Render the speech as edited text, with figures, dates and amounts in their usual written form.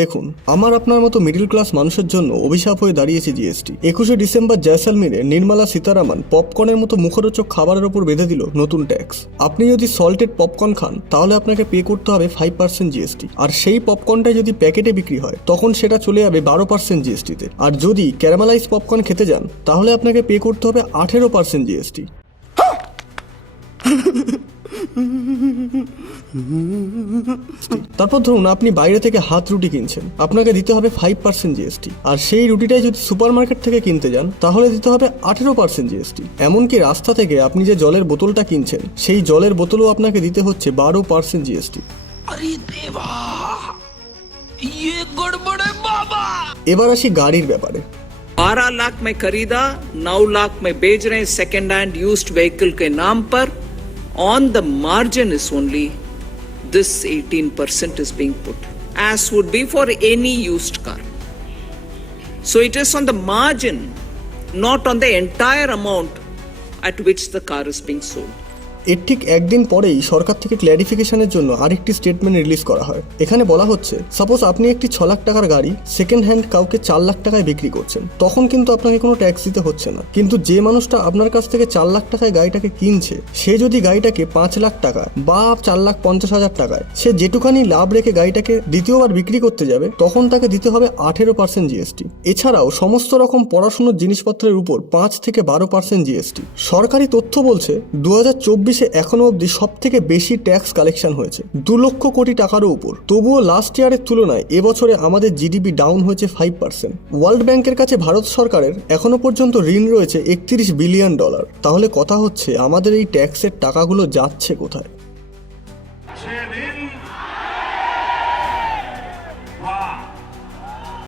দেখুন, আমার আপনার মতো মিডল ক্লাস মানুষের জন্য অভিশাপ হয়ে দাঁড়িয়েছে জিএসটি। 21শে ডিসেম্বর জয়সালমীরে নির্মলা সীতারামন পপকর্নের মতো মুখরোচক খাবারের ওপর বেঁধে দিল নতুন ট্যাক্স। আপনি যদি সল্টেড পপকর্ন খান তাহলে আপনাকে পে করতে হবে 5% জিএসটি, আর সেই পপকর্নটা যদি প্যাকেটে বিক্রি হয় তখন সেটা চলে যাবে 12% জিএসটিতে। আর যদি ক্যারামেলাইজ পপকর্ন খেতে যান তাহলে আপনাকে পে করতে হবে 18% জিএসটি। তারপর ধরুন আপনি বাইরে থেকে হাত রুটি কিনছেন, আপনাকে দিতে হবে 5% জিএসটি, আর সেই রুটিটাই যদি সুপার মার্কেট থেকে কিনতে যান তাহলে দিতে হবে 18% জিএসটি। এমনকি রাস্তা থেকে আপনি যে জলের বোতলটা কিনছেন সেই জলের বোতলও আপনাকে দিতে হচ্ছে 12% জিএসটি। এবার আসি গাড়ির ব্যাপারে। 12 लाख में खरीदा, 9 लाख में बेच रहे हैं सेकेंड हैंड यूज्ड व्हीकल के नाम पर. On the margin is only this 18% is being put, as would be for any used car. So it is on the margin, not on the entire amount at which the car is being sold. এর ঠিক একদিন পরেই সরকার থেকে ক্ল্যারিফিকেশনের জন্য আরেকটি statement release করা হয়। এখানে বলা হচ্ছে, সাপোজ আপনি একটি 6 লাখ টাকার গাড়ি সেকেন্ড হ্যান্ড কাউকে 4 লাখ টাকায় বিক্রি করছেন, তখন কিন্তু আপনাকে কোনো ট্যাক্স দিতে হচ্ছে না। কিন্তু যে মানুষটা আপনার কাছ থেকে 4 লাখ টাকায় গাড়িটাকে কিনছে, সে যদি গাড়িটাকে 5 লাখ টাকা বা 4,50,000 টাকায় সে যেটুখানি লাভ রেখে গাড়িটাকে দ্বিতীয়বার বিক্রি করতে যাবে, তখন তাকে দিতে হবে 18% জিএসটি। এছাড়াও সমস্ত রকম পড়াশোনার জিনিসপত্রের উপর 5 থেকে 12% জিএসটি। সরকারি তথ্য বলছে 2024 এখনো অবধি সব থেকে বেশি ট্যাক্স কালেকশন হয়েছে 2 লক্ষ কোটি টাকারও উপর। তবুও লাস্ট ইয়ারের তুলনায় এবছরে আমাদের জিডিপি ডাউন হয়েছে 5%। ওয়ার্ল্ড ব্যাংকের কাছে ভারত সরকারের এখনো পর্যন্ত ঋণ রয়েছে $31 বিলিয়ন। তাহলে কথা হচ্ছে, আমাদের এই ট্যাক্সের টাকাগুলো যাচ্ছে কোথায়?